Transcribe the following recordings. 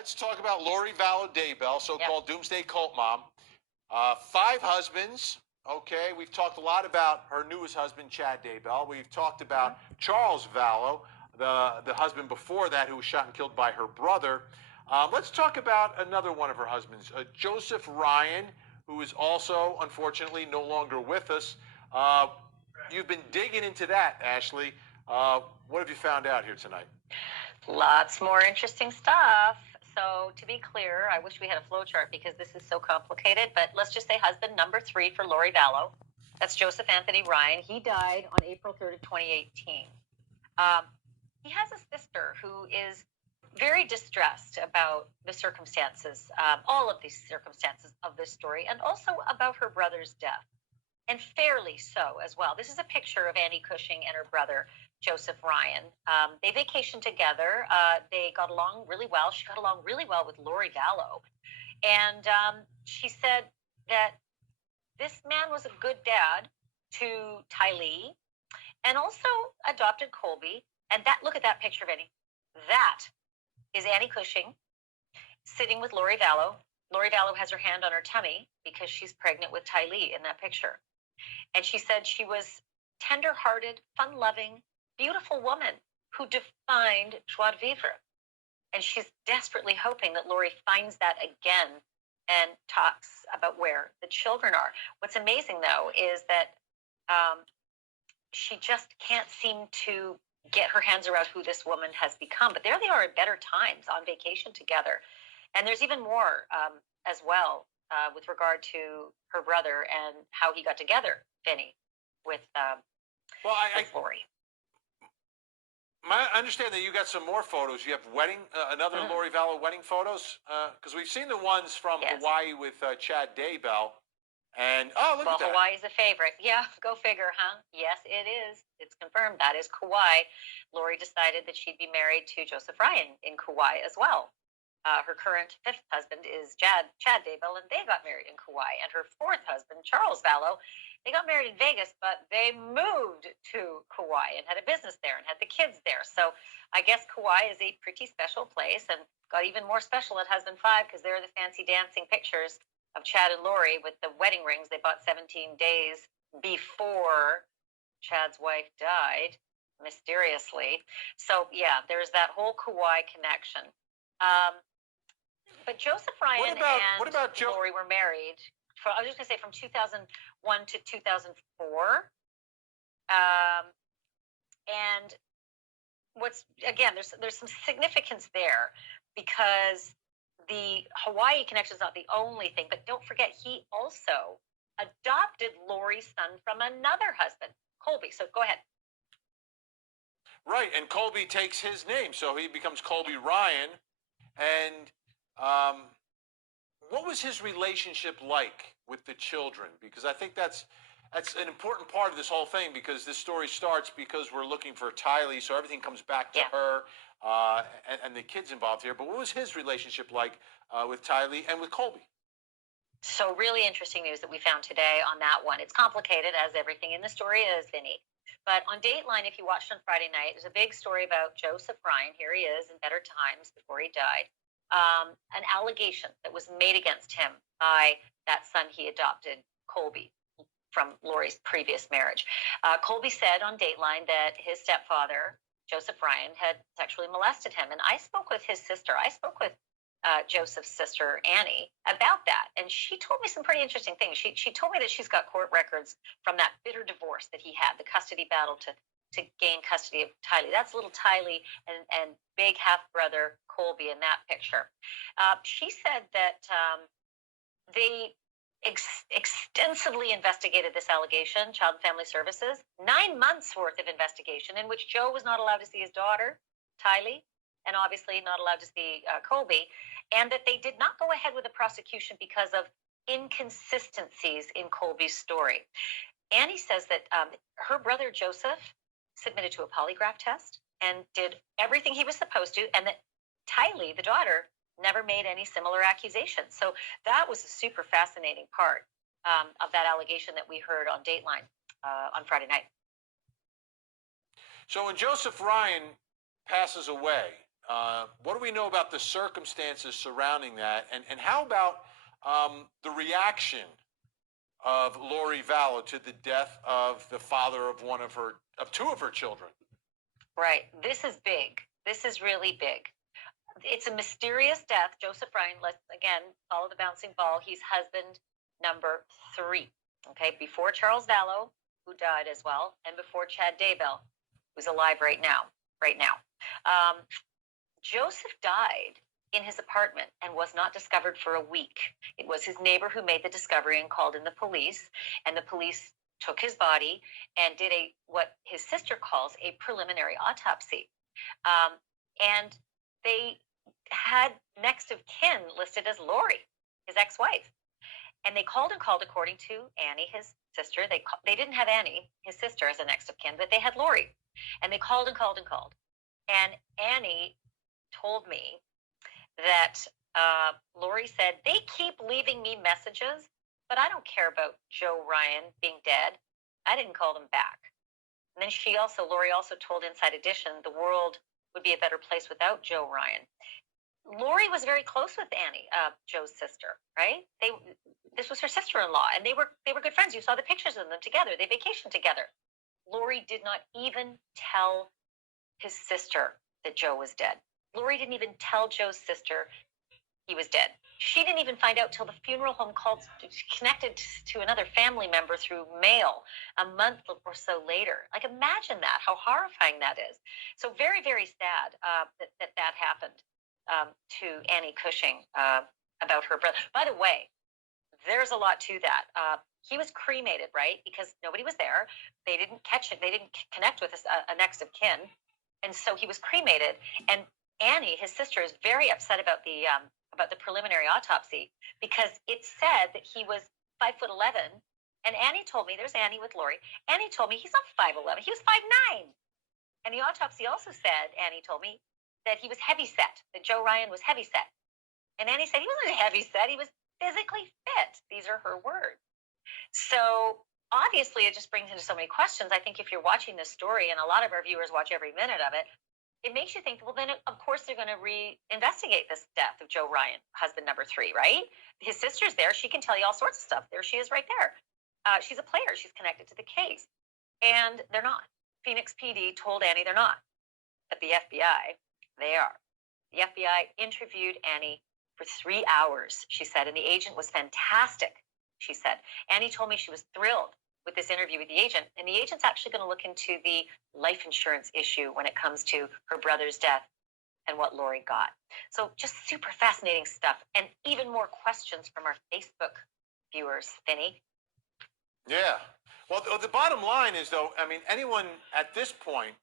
Let's talk about Lori Vallow Daybell, so-called Yep. Doomsday Cult Mom. 5 husbands. Okay, we've talked a lot about her newest husband, Chad Daybell. We've talked about Charles Vallow, the husband before that, who was shot and killed by her brother. Let's talk about another one of her husbands, Joseph Ryan, who is also, unfortunately, no longer with us. You've been digging into that, Ashley. What have you found out here tonight? Lots more interesting stuff. So to be clear, I wish we had a flow chart because this is so complicated, but let's just say husband number 3 for Lori Vallow. That's Joseph Anthony Ryan. He died on April 3rd of 2018. He has a sister who is very distressed about the circumstances, all of these circumstances of this story, and also about her brother's death, and fairly so as well. This is a picture of Annie Cushing and her brother, Joseph Ryan. They vacationed together. They got along really well. She got along really well with Lori Vallow. And she said that this man was a good dad to Tylee and also adopted Colby. And that, look at that picture of Annie. That is Annie Cushing sitting with Lori Vallow. Lori Vallow has her hand on her tummy because she's pregnant with Tylee in that picture. And she said she was tender-hearted, fun-loving, beautiful woman who defined joie de vivre. And she's desperately hoping that Lori finds that again and talks about where the children are. What's amazing, though, is that she just can't seem to get her hands around who this woman has become. But there they are at better times on vacation together. And there's even more as well with regard to her brother and how he got together, Vinny, with Lori. I understand that you got some more photos. You have another Lori Vallow wedding photos? Because we've seen the ones from Hawaii with Chad Daybell. And, look at that. Well, Hawaii's a favorite. Yeah, go figure, huh? Yes, it is. It's confirmed. That is Kauai. Lori decided that she'd be married to Joseph Ryan in Kauai as well. Her current 5th husband is Chad Daybell, and they got married in Kauai. And her 4th husband, Charles Vallow, they got married in Vegas, but they moved to Kauai and had a business there and had the kids there. So I guess Kauai is a pretty special place, and got even more special at husband 5 because there are the fancy dancing pictures of Chad and Lori with the wedding rings they bought 17 days before Chad's wife died, mysteriously. So yeah, there's that whole Kauai connection. But Joseph Ryan and Lori were married, I was just going to say, from 2001 to 2004. And there's some significance there because the Hawaii connection is not the only thing, but don't forget, he also adopted Lori's son from another husband, Colby. So go ahead. Right, and Colby takes his name, so he becomes Colby Ryan. And what was his relationship like with the children? Because I think that's an important part of this whole thing, because this story starts because we're looking for Tylee, so everything comes back to her and the kids involved here. But what was his relationship like with Tylee and with Colby? So really interesting news that we found today on that one. It's complicated, as everything in the story is, Vinny. But on Dateline, if you watched on Friday night, there's a big story about Joseph Ryan. Here he is in better times before he died. An allegation that was made against him by that son he adopted, Colby, from Lori's previous marriage. Colby said on Dateline that his stepfather, Joseph Ryan, had sexually molested him. And I spoke with his sister. I spoke with Joseph's sister, Annie, about that. And she told me some pretty interesting things. She told me that she's got court records from that bitter divorce that he had, the custody battle to gain custody of Tylee. That's little Tylee and big half-brother Colby in that picture. She said that they extensively investigated this allegation, Child and Family Services, 9 months worth of investigation in which Joe was not allowed to see his daughter, Tylee, and obviously not allowed to see Colby, and that they did not go ahead with the prosecution because of inconsistencies in Colby's story. Annie says that her brother Joseph submitted to a polygraph test and did everything he was supposed to, and that Tylee, the daughter, never made any similar accusations. So that was a super fascinating part of that allegation that we heard on Dateline on Friday night. So when Joseph Ryan passes away, What do we know about the circumstances surrounding that, and how about the reaction of Lori Vallow to the death of the father of two of her children? Right. This is big. This is really big. It's a mysterious death. Joseph Ryan, let's again follow the bouncing ball. He's husband number 3. Okay, before Charles Vallow, who died as well, and before Chad Daybell, who's alive right now. Right now, Joseph died in his apartment and was not discovered for a week. It was his neighbor who made the discovery and called in the police, and the police took his body and did what his sister calls a preliminary autopsy. And they had next of kin listed as Lori, his ex-wife. And they called and called, according to Annie, his sister. They didn't have Annie, his sister, as a next of kin, but they had Lori. And they called and called and called. And Annie told me that Lori said, they keep leaving me messages, but I don't care about Joe Ryan being dead. I didn't call them back. And then Lori also told Inside Edition the world would be a better place without Joe Ryan. Lori was very close with Annie, Joe's sister, right? This was her sister-in-law, and they were good friends. You saw the pictures of them together. They vacationed together. Lori did not even tell his sister that Joe was dead. Lori didn't even tell Joe's sister he was dead. She didn't even find out till the funeral home connected to another family member through mail a month or so later. Like, imagine that, how horrifying that is. So very, very sad that happened to Annie Cushing about her brother. By the way, there's a lot to that. He was cremated, right? Because nobody was there. They didn't catch it. They didn't connect with a next of kin. And so he was cremated. And Annie, his sister, is very upset about the preliminary autopsy because it said that he was 5'11". And Annie told me, there's Annie with Lori. Annie told me he's not 5'11". He was 5'9". And the autopsy also said, Annie told me, that he was heavy set, that Joe Ryan was heavy set. And Annie said he wasn't heavy set, he was physically fit. These are her words. So obviously it just brings into so many questions. I think if you're watching this story, and a lot of our viewers watch every minute of it, it makes you think, well, then of course they're going to reinvestigate this death of Joe Ryan, husband number 3, right? His sister's there. She can tell you all sorts of stuff. There she is right there. She's a player. She's connected to the case. And they're not. Phoenix PD told Annie they're not. But the FBI, they are. The FBI interviewed Annie for 3 hours, she said, and the agent was fantastic, she said. Annie told me she was thrilled with this interview with the agent, and the agent's actually going to look into the life insurance issue when it comes to her brother's death and what Lori got. So just super fascinating stuff, and even more questions from our Facebook viewers, Vinny. Yeah. Well, the bottom line is, though, I mean, anyone at this point,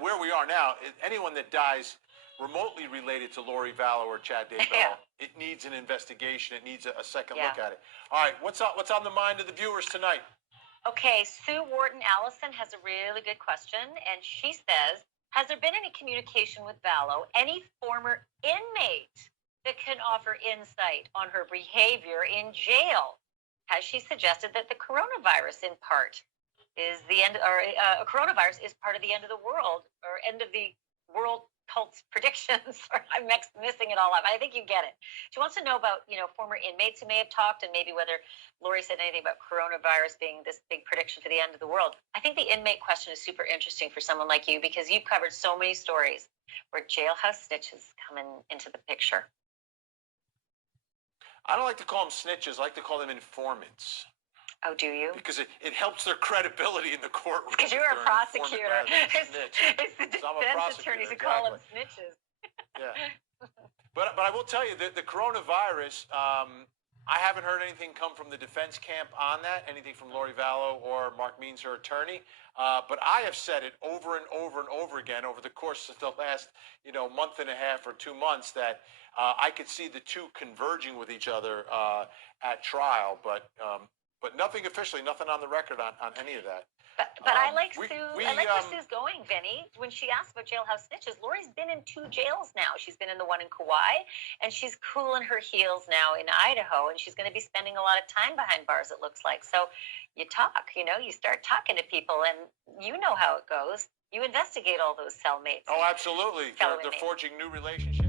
where we are now, anyone that dies remotely related to Lori Vallow or Chad Daybell, it needs an investigation. It needs a second look at it. All right, what's on the mind of the viewers tonight? Okay, Sue Wharton Allison has a really good question, and she says, has there been any communication with Vallow, any former inmate that can offer insight on her behavior in jail? Has she suggested that the coronavirus in part is the end, or coronavirus is part of the end of the world, or end of the world cult's predictions? I'm missing it all up. I think you get it. She wants to know about, former inmates who may have talked, and maybe whether Lori said anything about coronavirus being this big prediction for the end of the world. I think the inmate question is super interesting for someone like you, because you've covered so many stories where jailhouse snitches come into the picture. I don't like to call them snitches. I like to call them informants. Oh, do you? Because it helps their credibility in the courtroom. Because you're a prosecutor. It's the defense attorneys who call them snitches. Yeah. But I will tell you that the coronavirus, I haven't heard anything come from the defense camp on that, anything from Lori Vallow or Mark Means, her attorney. But I have said it over and over and over again over the course of the last, month and a half or 2 months that I could see the two converging with each other at trial. But nothing officially, nothing on the record on any of that. But I like Sue. I like where Sue's going, Vinny. When she asked about jailhouse snitches, Lori's been in 2 jails now. She's been in the one in Kauai, and she's cooling her heels now in Idaho, and she's going to be spending a lot of time behind bars, it looks like. So you talk, you start talking to people, and you know how it goes. You investigate all those cellmates. Oh, absolutely. Fellow They're inmates. forging new relationships.